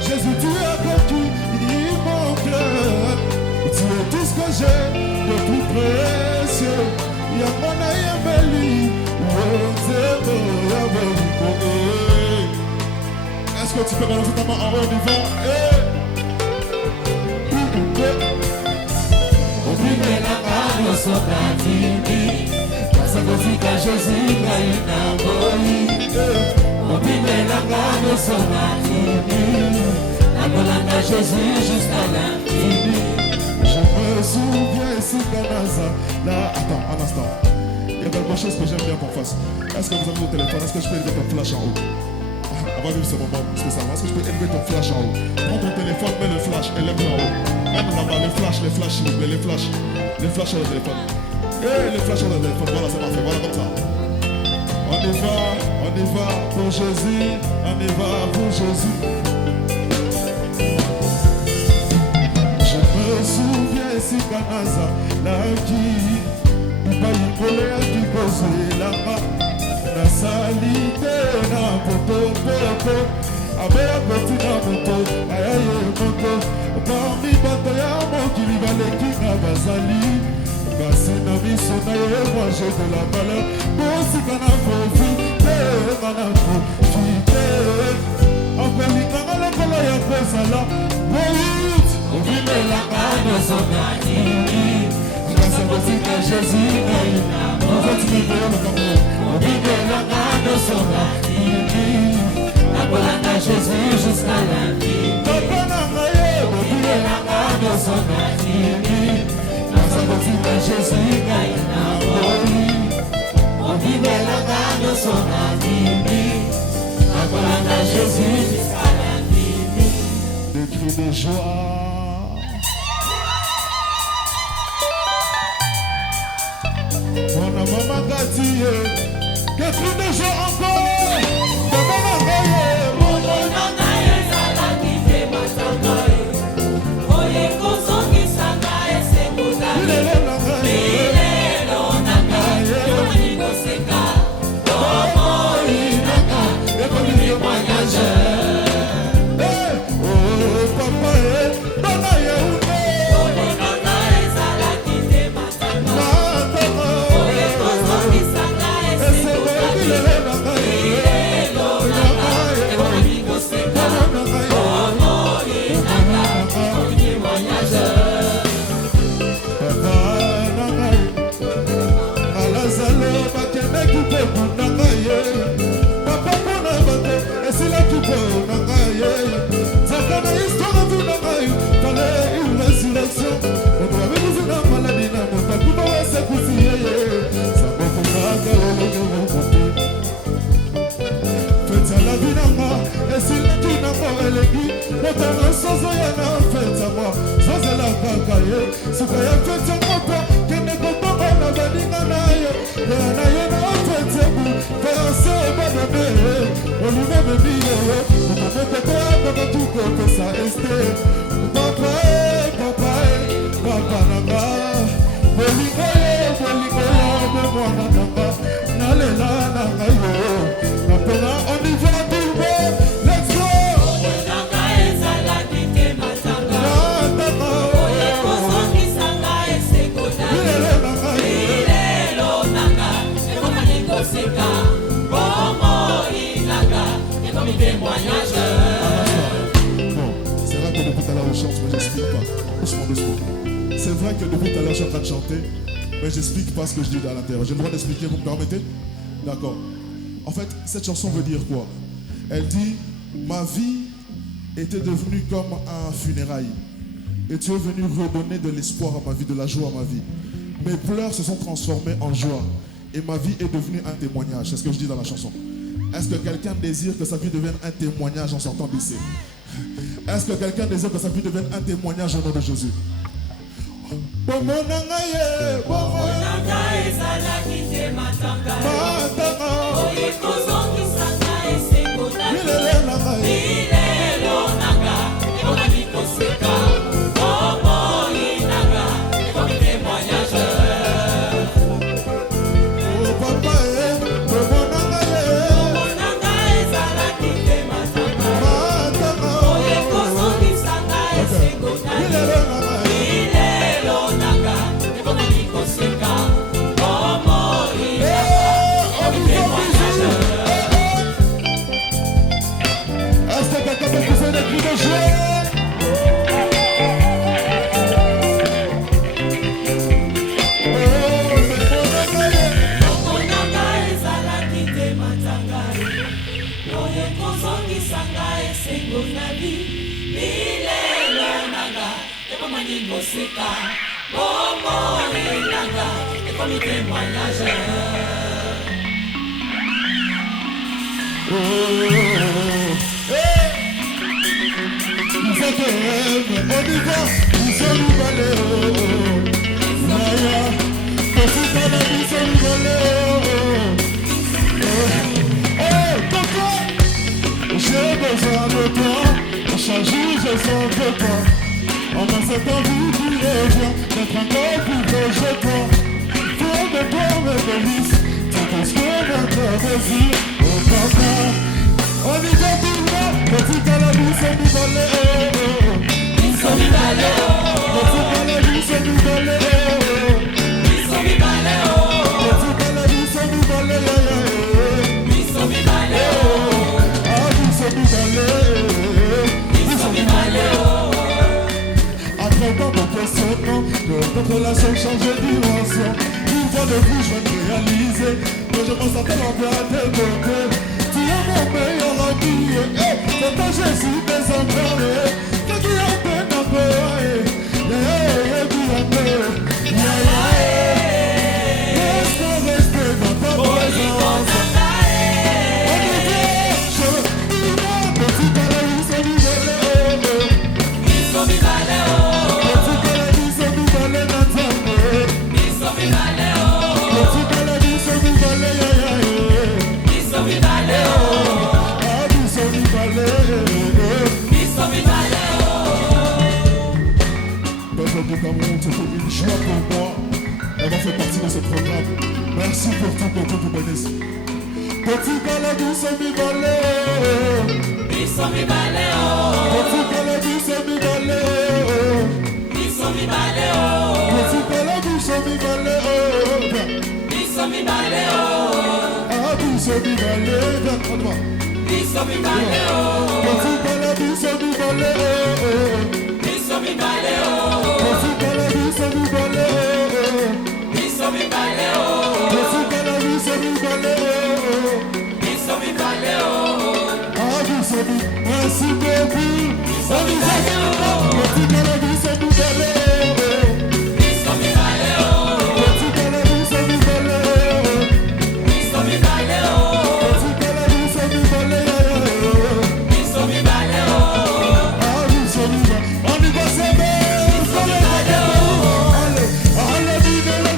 Jésus, tu as conquis mon cœur. Tu es tout ce que j'ai de plus précieux. Est-ce que tu peux balancer ta main en haut devant? Jésus jusqu'à l'infini. Je me souviens si Kanaza. Là, attends, un instant. Il y a quelque chose que j'aime bien qu'on fasse. Est-ce que vous avez vos téléphones? Est-ce que je peux élever ton flash en haut? On va vivre ce moment spécialement. Est-ce que je peux élever ton flash en haut? Prends ton téléphone, mets le flash, élève-le en haut. Même là-bas, les flashs, s'il vous plaît, les flashs. Les flashs sur le téléphone. Les flashs sur le téléphone, voilà, c'est parfait, voilà comme ça. On y va pour Jésus, on y va pour Jésus. Je me souviens si Kanaza, la qui, Païkole a qui causait là-bas. La salité, na poto, Abea poti na moto, ayaye moto. Parmi bato ya mokili baleki na bazali. Kasi na miso na ye, moi j'ai de la valeur. Bosika na profite, na profite. Akolinganga lokolo ya kozala. Boyut, obimelanga nosona nini. Grâce à bosika Jésus na ina. Ozotimete yo lokambo. Obimelanga nosona nini. Akolanga Jésus jusqu'à la vie. Papa nanga ye, obimelanga nosona nini. Jésus gagne on vive la gagne son anime. La Jésus jusqu'à la vie. Des cris de joie. Mon maman Gatiye. Des cris de joie encore. Maman Gaye. Mon Nanaye Zala qui fait ma sangaye. Oye Kosongi Sangaye Sekouda. C'est vrai que depuis tout à l'heure, je suis en train de chanter, mais j'explique pas ce que je dis à l'intérieur. J'ai le droit d'expliquer, vous me permettez? D'accord. En fait, cette chanson veut dire quoi? Elle dit, ma vie était devenue comme un funérail. Et tu es venu redonner de l'espoir à ma vie, de la joie à ma vie. Mes pleurs se sont transformés en joie. Et ma vie est devenue un témoignage. C'est ce que je dis dans la chanson. Est-ce que quelqu'un désire que sa vie devienne un témoignage en sortant d'ici? Est-ce que quelqu'un désire que sa vie devienne un témoignage au nom de Jésus? Bomo nangaye, bomo nangaye zala kite matanga. Matanga. Oye kozongi sanga esekota. Ilele nangaye. Ilelo nanga, ekona mikoseka. Bomo inaga, ekona témoignage. Oh papa bomo nangaye. Bomo nangaye zala kite matanga. Matanga. Oye kozongi sanga esekota. Ilele nangaye. Ilelo nanga, ekona mikoseka. comme témoignage. Nous sommes on y va, nous sommes balés. Naya, petit dans la vie, nous sommes balés. J'ai besoin de toi, chaque jour je sens de toi. On a cette envie qui revient, d'être encore plus proche de toi. Faut de toi me délice, tant qu'on se notre désir. Oh papa, on y va tout le monde, petit à la vie c'est nous balais. Ils sont mis balais, petit à la vie c'est nous balais. ils sont mis balais, Petit à la vie c'est nous balais. ils sont mis balais, Ah, nous sommes balais. ils sont mis balais. Après tant de questionnements, notre relation change de dimension. Une fois de plus, je vais te réaliser que je pense à tellement bien à tes côtés. Tu es mon meilleur ami, c'est toi Jésus désemparé. Toi qui as peine un peu, laisse-moi rester dans ta présence. On y va, je petit à la vie, c'est nous voler. Ils sont mis balais, Petit à la vie, c'est nous voler dans ta main. ils sont mis balais, Petit à la vie, c'est nous voler, ils sont mis balais, Ah, nous sommes balais. ils sont mis balais. Peuple du Cameroun, c'était une joie pour moi d'avoir fait partie de ce programme. Merci pour tout, pour tout, pour bénisse. Petit à la vie, c'est nous voler. Ils sont mis balais, Petit à la vie, c'est nous voler. ils sont mis balais, Petit à la vie, c'est nous voler. ils sont mis balais, Ah, nous sommes balais. Viens, prends-moi. ils sont mis balais, Petit à la vie, c'est nous voler. ils sont mis balais, Petit à la vie, c'est nous voler. ils sont mis balais, Petit à la vie, c'est nous voler. ils sont mis balais, Ah, nous sommes merci beaucoup. On nous a fait petit à la vie, c'est nous voler. ils sont mis balais, Petit à la vie, c'est nous voler. ils sont mis balais, Petit à la vie, c'est nous voler. ils sont mis balais, Ah, nous sommes on y va s'aimer. Allez, allez, vive la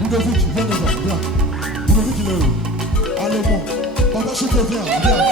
Ludovic, viens devant, viens. Ludovic, il est où? Allez, bon. Papa, je te viens, viens.